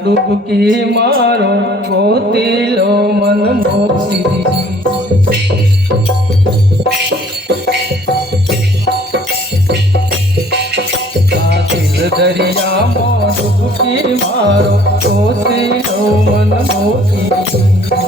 ડૂબકી મારો ગોતીલો મન મોક્ષી દરિયામાં ડૂબકી મારો ગોતીલો મન મોક્ષી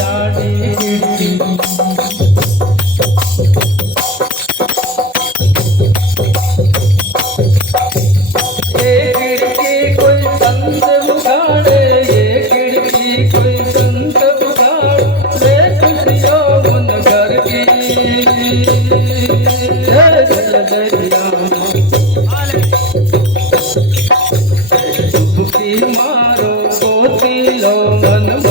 लो मन